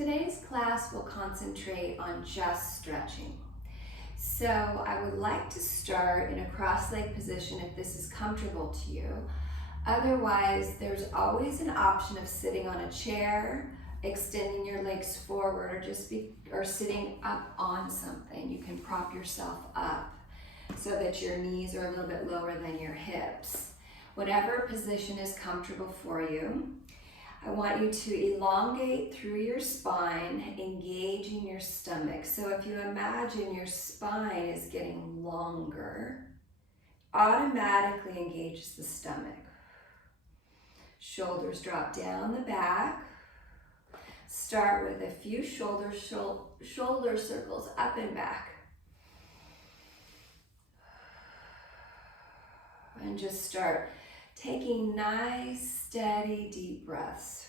Today's class will concentrate on just stretching. So I would like to start in a cross-leg position if this is comfortable to you. Otherwise, there's always an option of sitting on a chair, extending your legs forward, or sitting up on something. You can prop yourself up so that your knees are a little bit lower than your hips. Whatever position is comfortable for you. I want you to elongate through your spine, engaging your stomach. So if you imagine your spine is getting longer, automatically engages the stomach. Shoulders drop down the back. Start with a few shoulder circles up and back. And just start taking nice, steady, deep breaths.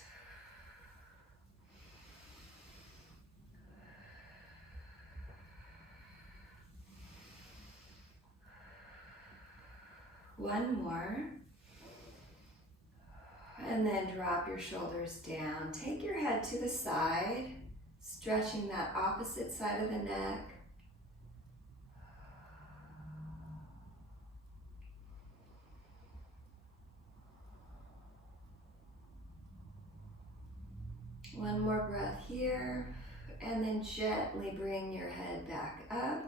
One more. And then drop your shoulders down. Take your head to the side, stretching that opposite side of the neck. One more breath here, and then gently bring your head back up.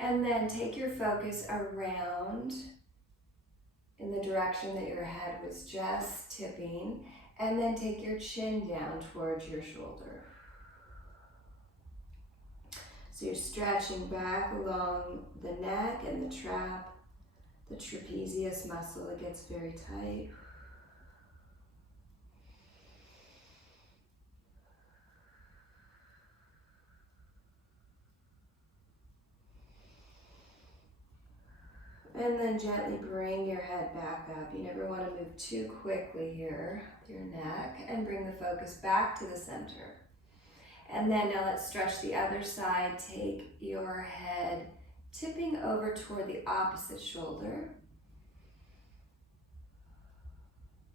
And then take your focus around in the direction that your head was just tipping, and then take your chin down towards your shoulder. So you're stretching back along the neck and the trapezius muscle. It gets very tight. And then gently bring your head back up. You never want to move too quickly here with your neck, and bring the focus back to the center. And then now let's stretch the other side. Take your head tipping over toward the opposite shoulder.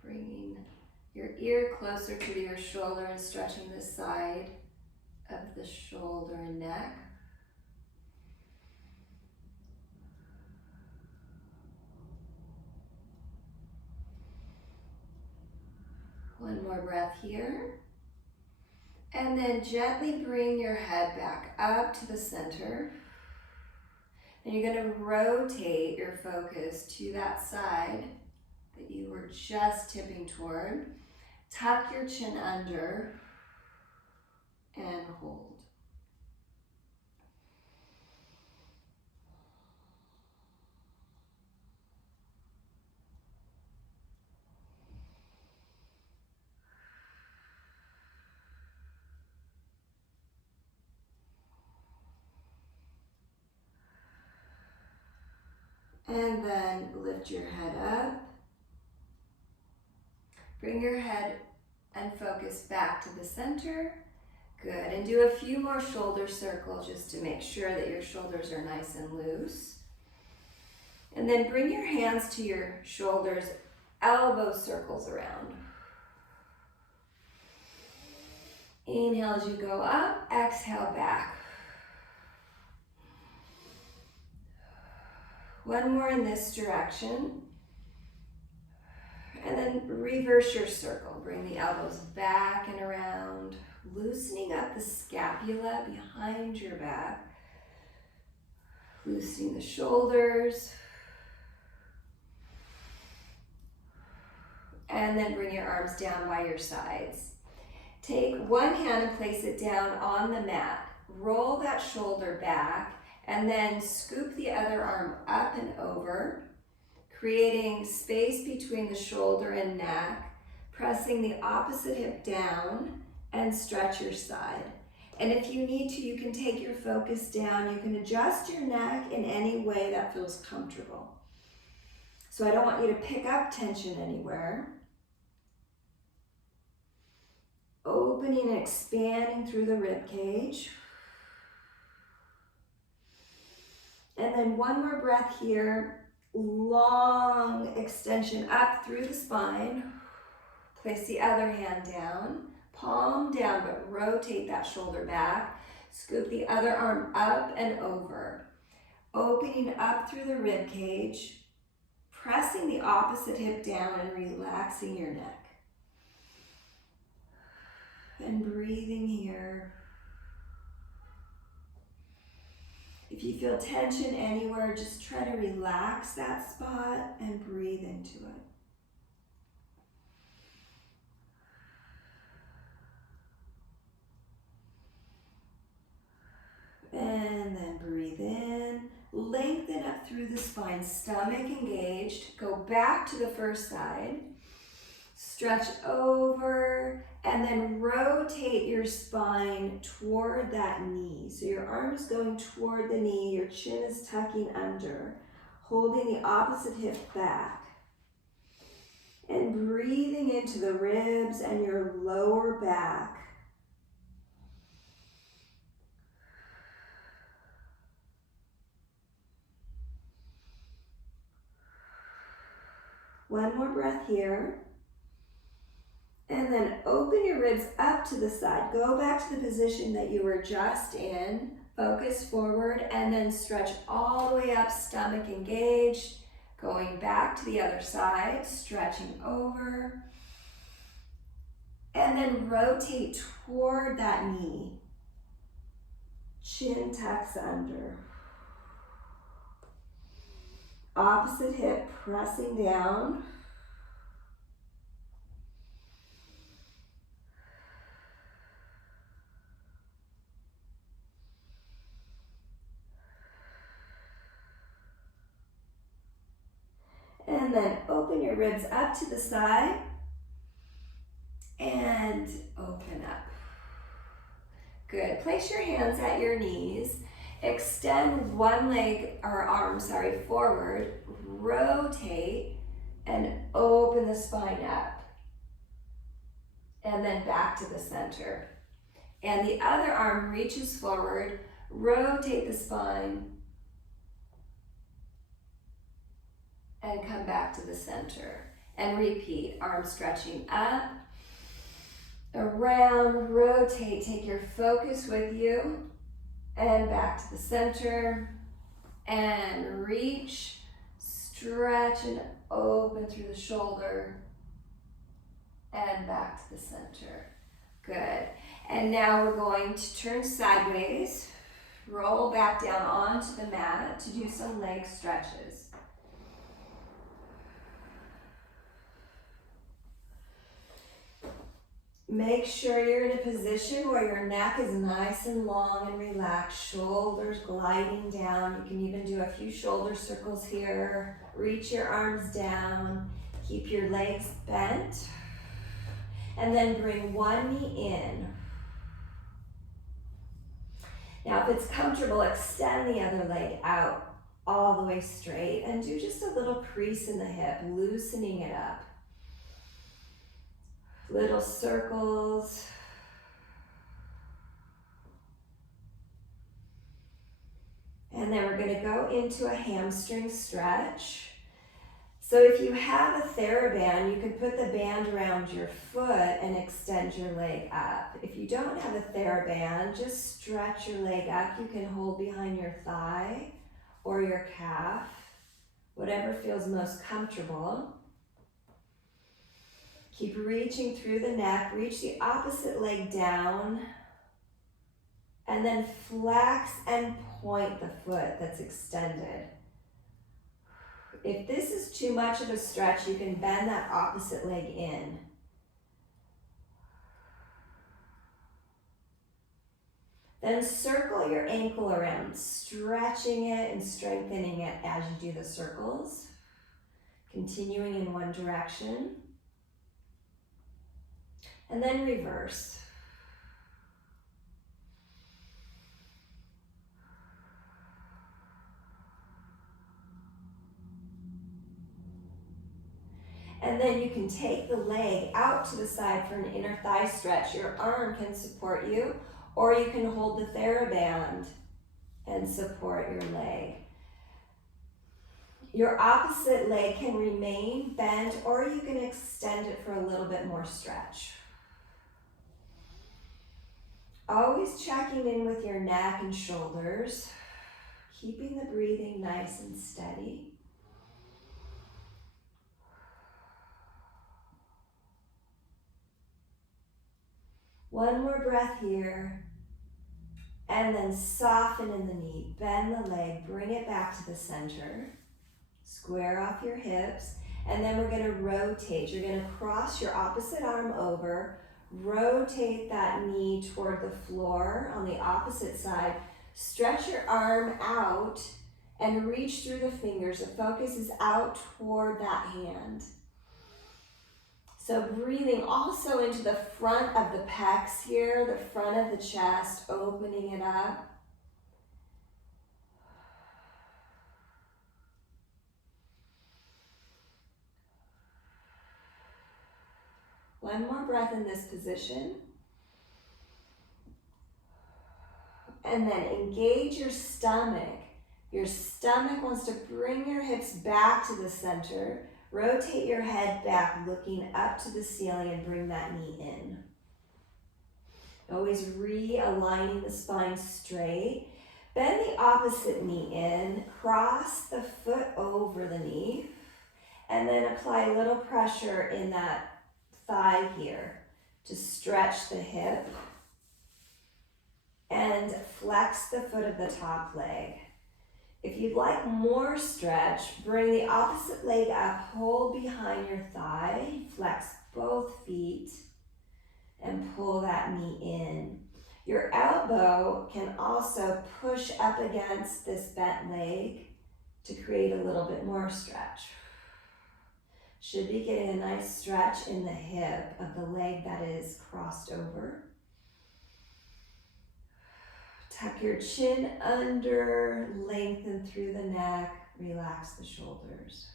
Bringing your ear closer to your shoulder and stretching the side of the shoulder and neck. One more breath here. And then gently bring your head back up to the center. And you're going to rotate your focus to that side that you were just tipping toward. Tuck your chin under and hold. And then lift your head up. Bring your head and focus back to the center. Good. And do a few more shoulder circles just to make sure that your shoulders are nice and loose. And then bring your hands to your shoulders, elbow circles around. Inhale as you go up, exhale back. One more in this direction. And then reverse your circle. Bring the elbows back and around, loosening up the scapula behind your back, loosening the shoulders. And then bring your arms down by your sides. Take one hand and place it down on the mat. Roll that shoulder back. And then scoop the other arm up and over, creating space between the shoulder and neck, pressing the opposite hip down, and stretch your side. And if you need to, you can take your focus down. You can adjust your neck in any way that feels comfortable. So I don't want you to pick up tension anywhere. Opening and expanding through the rib cage. And then one more breath here. Long extension up through the spine. Place the other hand down. palm down, but rotate that shoulder back. Scoop the other arm up and over. Opening up through the rib cage, pressing the opposite hip down and relaxing your neck. And breathing here. If you feel tension anywhere, just try to relax that spot and breathe into it. And then breathe in. Lengthen up through the spine, stomach engaged. Go back to the first side. Stretch over and then rotate your spine toward that knee. So your arm is going toward the knee, your chin is tucking under, holding the opposite hip back. And breathing into the ribs and your lower back. One more breath here. And then open your ribs up to the side. Go back to the position that you were just in. Focus forward and then stretch all the way up, stomach engaged. Going back to the other side, stretching over. And then rotate toward that knee. Chin tucks under. Opposite hip pressing down. And then open your ribs up to the side and open up. Good. Place your hands at your knees. Extend one leg or arm, forward. Rotate and open the spine up. And then back to the center. And the other arm reaches forward. Rotate the spine. And come back to the center. And repeat, arm stretching up, around, rotate, take your focus with you, and back to the center, and reach, stretch and open through the shoulder, and back to the center. Good. And now we're going to turn sideways, roll back down onto the mat to do some leg stretches. Make sure you're in a position where your neck is nice and long and relaxed, shoulders gliding down. You can even do a few shoulder circles here. Reach your arms down, keep your legs bent, and then bring one knee in. Now, if it's comfortable, extend the other leg out all the way straight and do just a little crease in the hip, loosening it up. Little circles. And then we're going to go into a hamstring stretch. So if you have a TheraBand, you can put the band around your foot and extend your leg up. If you don't have a TheraBand, just stretch your leg up. You can hold behind your thigh or your calf, whatever feels most comfortable. Keep reaching through the neck, reach the opposite leg down, and then flex and point the foot that's extended. If this is too much of a stretch, you can bend that opposite leg in. Then circle your ankle around, stretching it and strengthening it as you do the circles. Continuing in one direction. And then reverse. And then you can take the leg out to the side for an inner thigh stretch. Your arm can support you, or you can hold the TheraBand and support your leg. Your opposite leg can remain bent, or you can extend it for a little bit more stretch. Always checking in with your neck and shoulders, keeping the breathing nice and steady. One more breath here, and then soften in the knee. Bend the leg, bring it back to the center. Square off your hips, and then we're going to rotate. You're going to cross your opposite arm over, rotate that knee toward the floor on the opposite side. Stretch your arm out and reach through the fingers. The focus is out toward that hand. So breathing also into the front of the pecs here, the front of the chest, opening it up. One more breath in this position. And then engage your stomach. Your stomach wants to bring your hips back to the center. Rotate your head back, looking up to the ceiling, and bring that knee in. Always realigning the spine straight. Bend the opposite knee in. Cross the foot over the knee. And then apply a little pressure in that thigh here to stretch the hip. And flex the foot of the top leg. If you'd like more stretch, bring the opposite leg up, hold behind your thigh, flex both feet, and pull that knee in. Your elbow can also push up against this bent leg to create a little bit more stretch. Should be getting a nice stretch in the hip of the leg that is crossed over. Tuck your chin under, lengthen through the neck, relax the shoulders.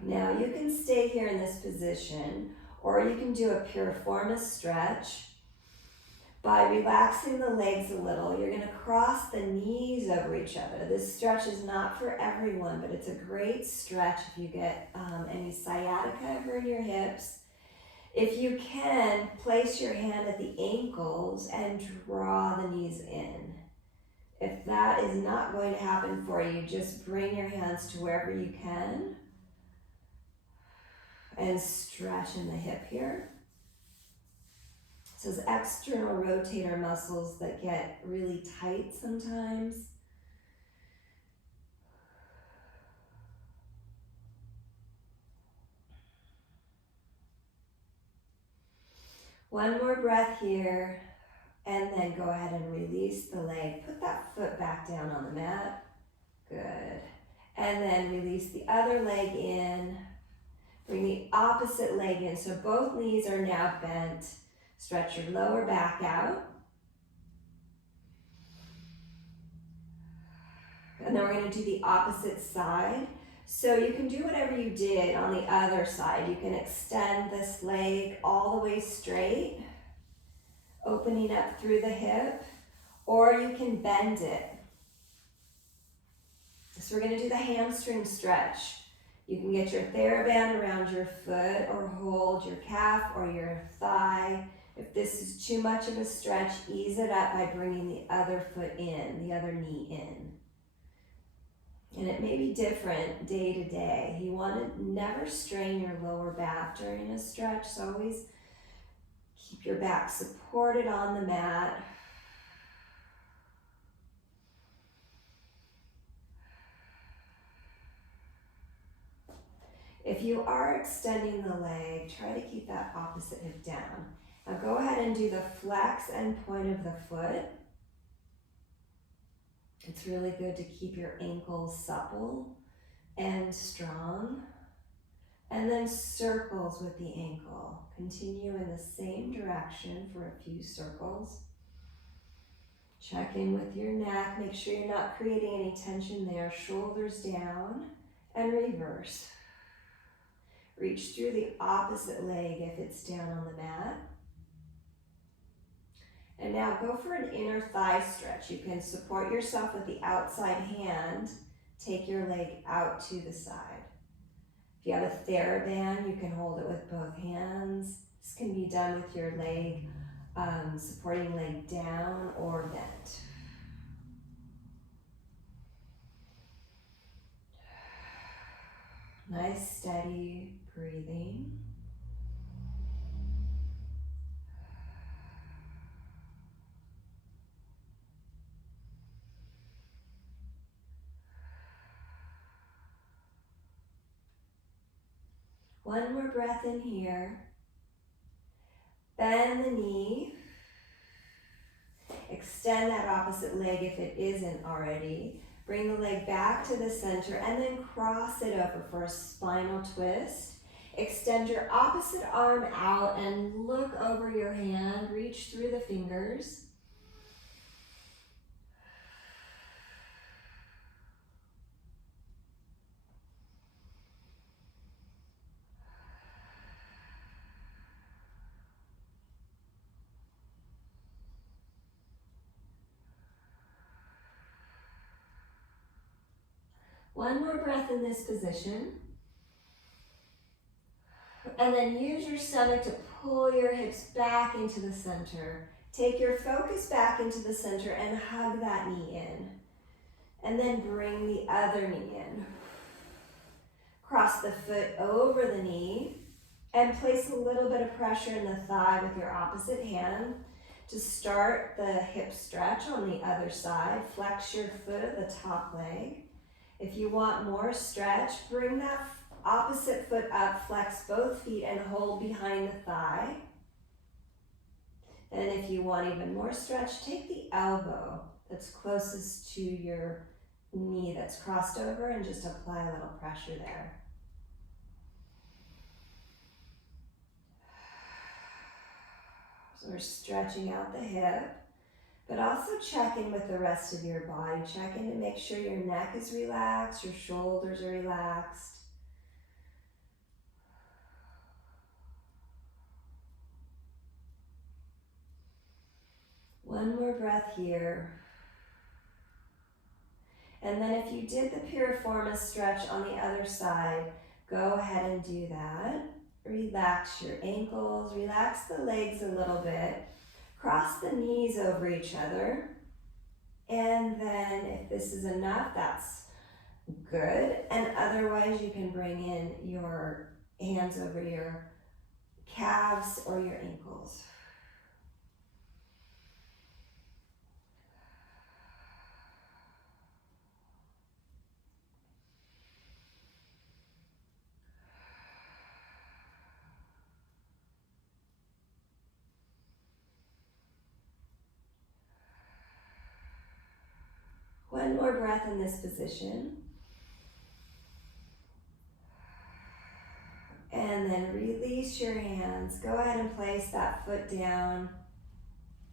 Now you can stay here in this position, or you can do a piriformis stretch. By relaxing the legs a little, you're going to cross the knees over each other. This stretch is not for everyone, but it's a great stretch if you get any sciatica over in your hips. If you can, place your hand at the ankles and draw the knees in. If that is not going to happen for you, just bring your hands to wherever you can and stretch in the hip here. So those external rotator muscles that get really tight sometimes. One more breath here, and then go ahead and release the leg. Put that foot back down on the mat. Good. And then release the other leg in. Bring the opposite leg in. So both knees are now bent. Stretch your lower back out. And then we're going to do the opposite side. So you can do whatever you did on the other side. You can extend this leg all the way straight, opening up through the hip, or you can bend it. So we're going to do the hamstring stretch. You can get your TheraBand around your foot or hold your calf or your thigh. If this is too much of a stretch, ease it up by bringing the other foot in, the other knee in. And it may be different day to day. You want to never strain your lower back during a stretch, so always keep your back supported on the mat. If you are extending the leg, try to keep that opposite hip down. Now go ahead and do the flex and point of the foot. It's really good to keep your ankles supple and strong. And then circles with the ankle. Continue in the same direction for a few circles. Check in with your neck. Make sure you're not creating any tension there. Shoulders down and reverse. Reach through the opposite leg if it's down on the mat. And now go for an inner thigh stretch. You can support yourself with the outside hand. Take your leg out to the side. If you have a TheraBand, you can hold it with both hands. This can be done with your leg, supporting leg down or bent. Nice steady breathing. One more breath in here. Bend the knee. Extend that opposite leg if it isn't already. Bring the leg back to the center and then cross it over for a spinal twist. Extend your opposite arm out and look over your hand. Reach through the fingers. One more breath in this position. And then use your stomach to pull your hips back into the center. Take your focus back into the center and hug that knee in. And then bring the other knee in. Cross the foot over the knee and place a little bit of pressure in the thigh with your opposite hand to start the hip stretch on the other side. Flex your foot of the top leg. If you want more stretch, bring that opposite foot up, flex both feet and hold behind the thigh. And if you want even more stretch, take the elbow that's closest to your knee that's crossed over and just apply a little pressure there. So we're stretching out the hip, but also check in with the rest of your body. Check in to make sure your neck is relaxed, your shoulders are relaxed. One more breath here. And then if you did the piriformis stretch on the other side, go ahead and do that. Relax your ankles, relax the legs a little bit. Cross the knees over each other. And then if this is enough, that's good. And otherwise you can bring in your hands over your calves or your ankles. One more breath in this position. And then release your hands. Go ahead and place that foot down.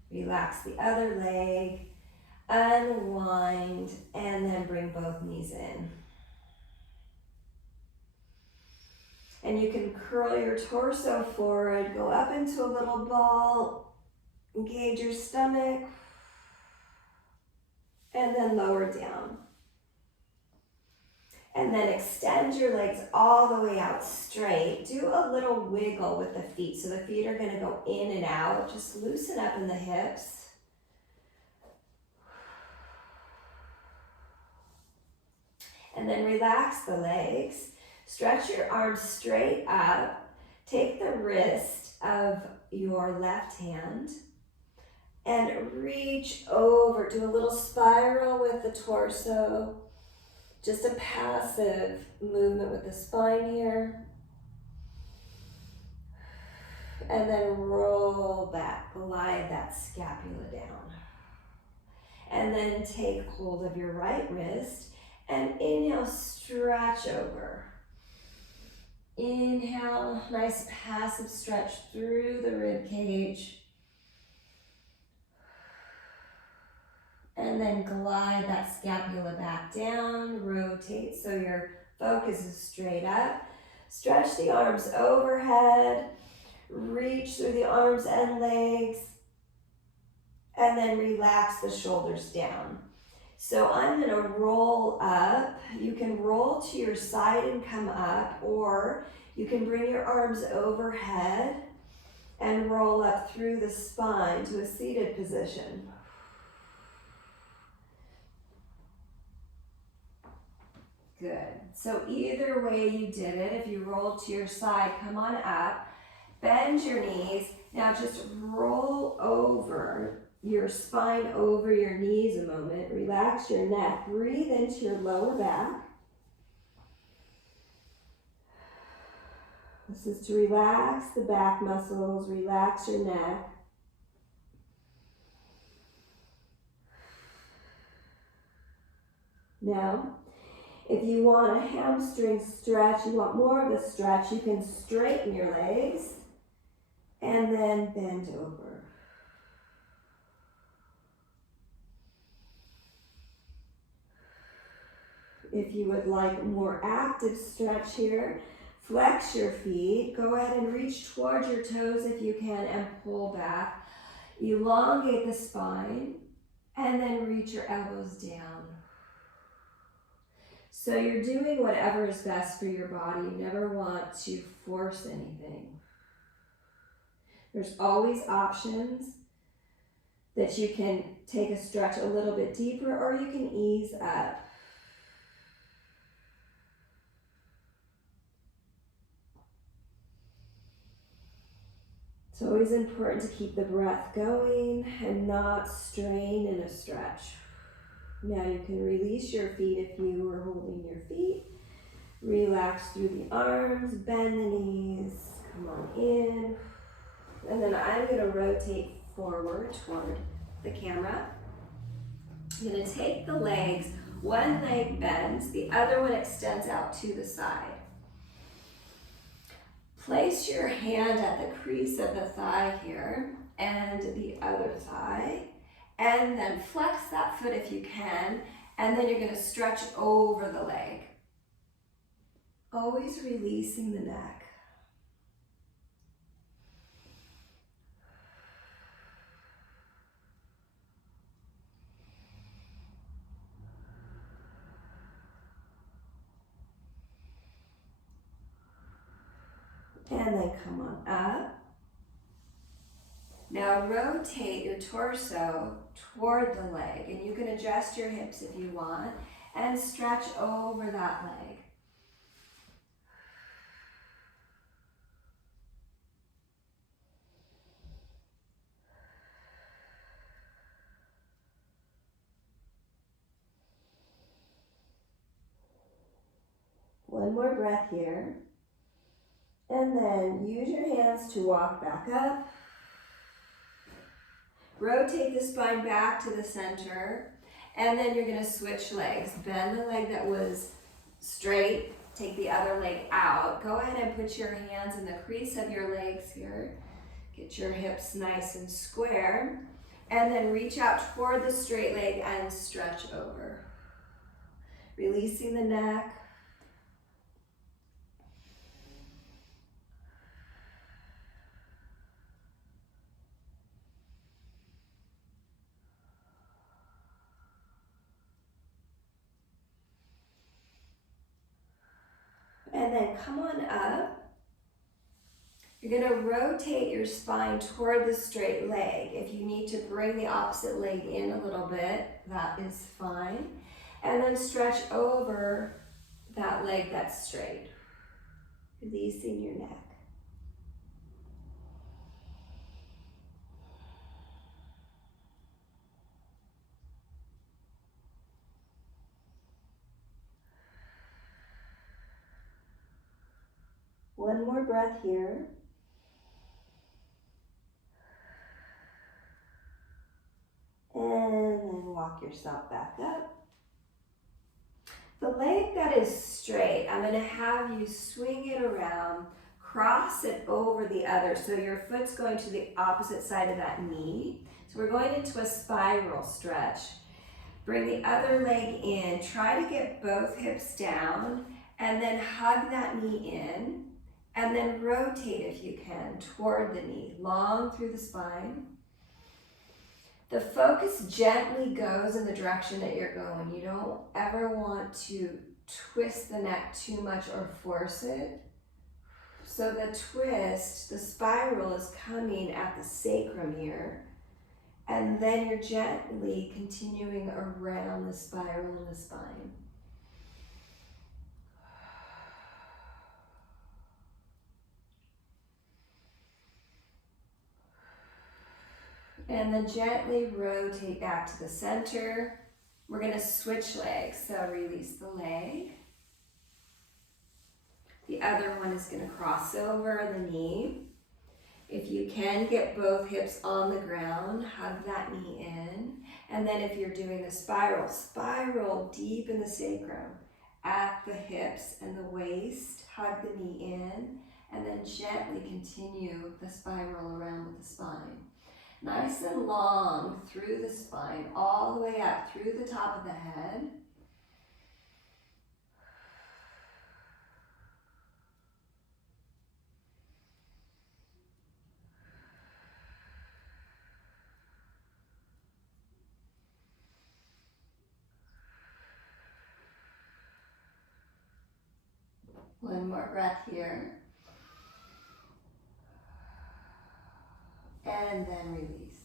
Relax the other leg. Unwind and then bring both knees in. And you can curl your torso forward, go up into a little ball, engage your stomach, and then lower down. And then extend your legs all the way out straight. Do a little wiggle with the feet. So the feet are going to go in and out. Just loosen up in the hips. And then relax the legs. Stretch your arms straight up. Take the wrist of your left hand and reach over. Do a little spiral with the torso. Just a passive movement with the spine here. And then roll back, glide that scapula down. And then take hold of your right wrist and inhale, stretch over. Inhale, nice passive stretch through the rib cage. And then glide that scapula back down, rotate so your focus is straight up. Stretch the arms overhead, reach through the arms and legs, and then relax the shoulders down. So I'm going to roll up. You can roll to your side and come up, or you can bring your arms overhead and roll up through the spine to a seated position. Good. So either way you did it, if you rolled to your side, come on up, bend your knees. Now just roll over your spine over your knees a moment. Relax your neck. Breathe into your lower back. This is to relax the back muscles, relax your neck. Now, if you want a hamstring stretch, you want more of a stretch, you can straighten your legs and then bend over. If you would like a more active stretch here, flex your feet. Go ahead and reach towards your toes if you can and pull back. Elongate the spine and then reach your elbows down. So you're doing whatever is best for your body. You never want to force anything. There's always options that you can take a stretch a little bit deeper, or you can ease up. It's always important to keep the breath going and not strain in a stretch. Now you can release your feet if you are holding your feet. Relax through the arms, bend the knees, come on in. And then I'm going to rotate forward toward the camera. I'm going to take the legs, one leg bends, the other one extends out to the side. Place your hand at the crease of the thigh here and the other thigh. And then flex that foot if you can, and then you're going to stretch over the leg. Always releasing the neck. And then come on up. Now rotate your torso toward the leg, and you can adjust your hips if you want, and stretch over that leg. One more breath here. And then use your hands to walk back up. Rotate the spine back to the center. And then you're going to switch legs. Bend the leg that was straight. Take the other leg out. Go ahead and put your hands in the crease of your legs here. Get your hips nice and square. And then reach out toward the straight leg and stretch over. Releasing the neck. And then come on up. You're going to rotate your spine toward the straight leg. If you need to bring the opposite leg in a little bit, that is fine. And then stretch over that leg that's straight, releasing your neck. One more breath here. And then walk yourself back up. The leg that is straight, I'm going to have you swing it around, cross it over the other. So your foot's going to the opposite side of that knee. So we're going into a spiral stretch. Bring the other leg in. Try to get both hips down and then hug that knee in. And then rotate if you can toward the knee, long through the spine. The focus gently goes in the direction that you're going. You don't ever want to twist the neck too much or force it. So the twist, the spiral is coming at the sacrum here. And then you're gently continuing around the spiral in the spine. And then gently rotate back to the center. We're going to switch legs. So release the leg. The other one is going to cross over the knee. If you can, get both hips on the ground, hug that knee in. And then if you're doing the spiral, spiral deep in the sacrum, at the hips and the waist, hug the knee in, and then gently continue the spiral around with the spine. Nice and long through the spine, all the way up through the top of the head. One more breath here. And then release.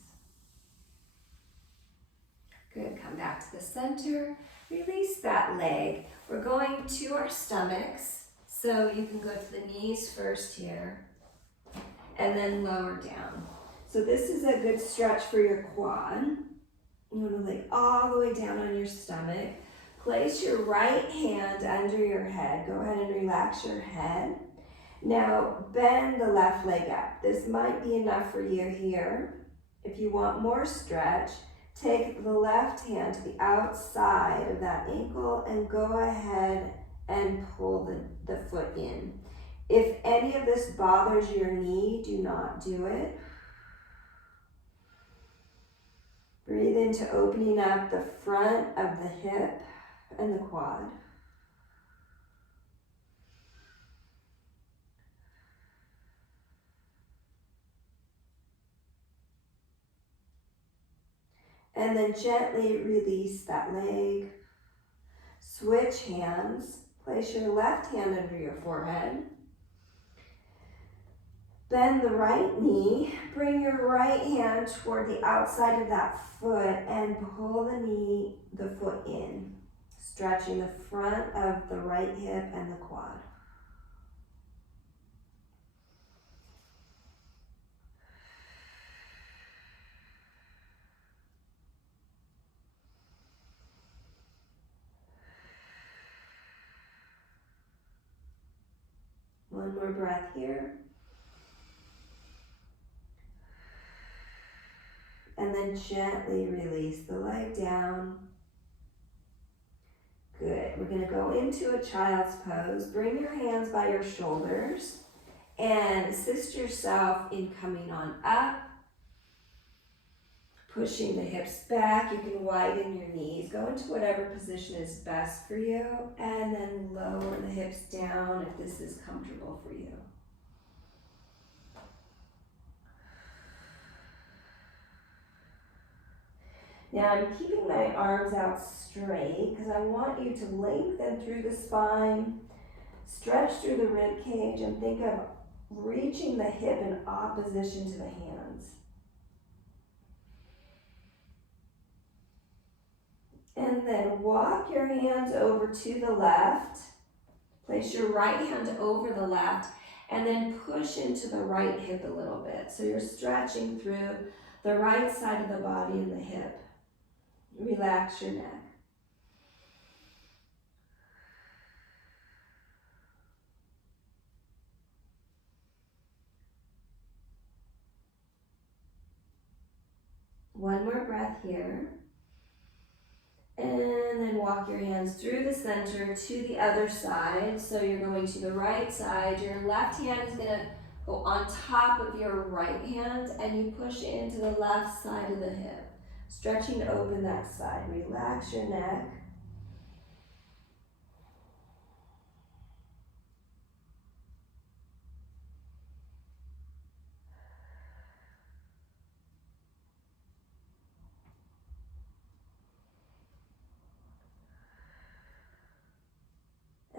Good, come back to the center. Release that leg. We're going to our stomachs. So you can go to the knees first here. And then lower down. So this is a good stretch for your quad. You want to lay all the way down on your stomach. Place your right hand under your head. Go ahead and relax your head. Now bend the left leg up. This might be enough for you here. If you want more stretch, take the left hand to the outside of that ankle and go ahead and pull the foot in. If any of this bothers your knee, do not do it. Breathe into opening up the front of the hip and the quad. And then gently release that leg. Switch hands. Place your left hand under your forehead. Bend the right knee. Bring your right hand toward the outside of that foot and pull the foot in. Stretching the front of the right hip and the quad. One more breath here. And then gently release the leg down. Good. We're going to go into a child's pose. Bring your hands by your shoulders and assist yourself in coming on up. Pushing the hips back. You can widen your knees. Go into whatever position is best for you. And then lower the hips down if this is comfortable for you. Now I'm keeping my arms out straight because I want you to lengthen through the spine, stretch through the rib cage, and think of reaching the hip in opposition to the hands. And then walk your hands over to the left. Place your right hand over the left and then push into the right hip a little bit. So you're stretching through the right side of the body and the hip. Relax your neck. One more breath here. And then walk your hands through the center to the other side. So you're going to the right side. Your left hand is going to go on top of your right hand and you push into the left side of the hip. Stretching to open that side. Relax your neck.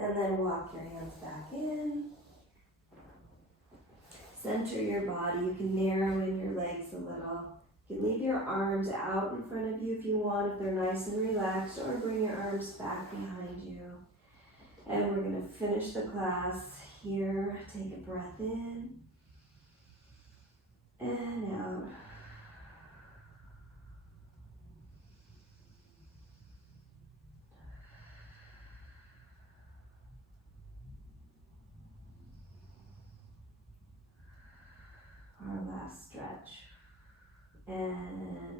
And then walk your hands back in. Center your body. You can narrow in your legs a little. You can leave your arms out in front of you if you want, if they're nice and relaxed, or bring your arms back behind you. And we're going to finish the class here. Take a breath in and out. Our last stretch. And